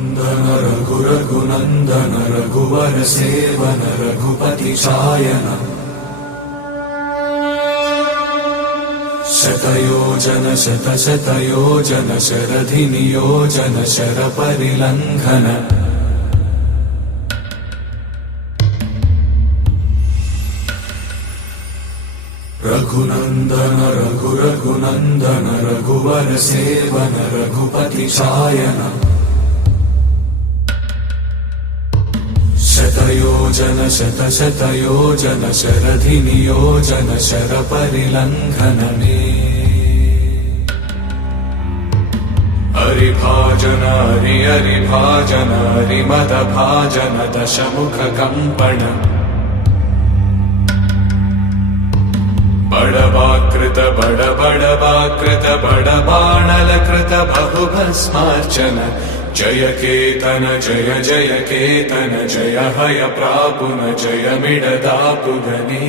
रघुनन्दन रघुनन्दन रघुवर सेवन रघुपति चायन शतयोजन शतशतयोजन शरधि नियोजन शरपरिलङ्घन रघुनन्दन रघुनन्दन रघुवर सेवन रघुपति चायन शतयोजन शतशतयोजन शरधि नियोजन शरपरिलङ्घन मे हरिभाजन हरिभाजन हरिमदभाजन दशमुख कम्पण बड़वाकृत बड़वाकृत बड़बाणलकृत बहुभस्मार्चन जय केतन जय केतन जय हय प्रापुन जय मिडदापुगने।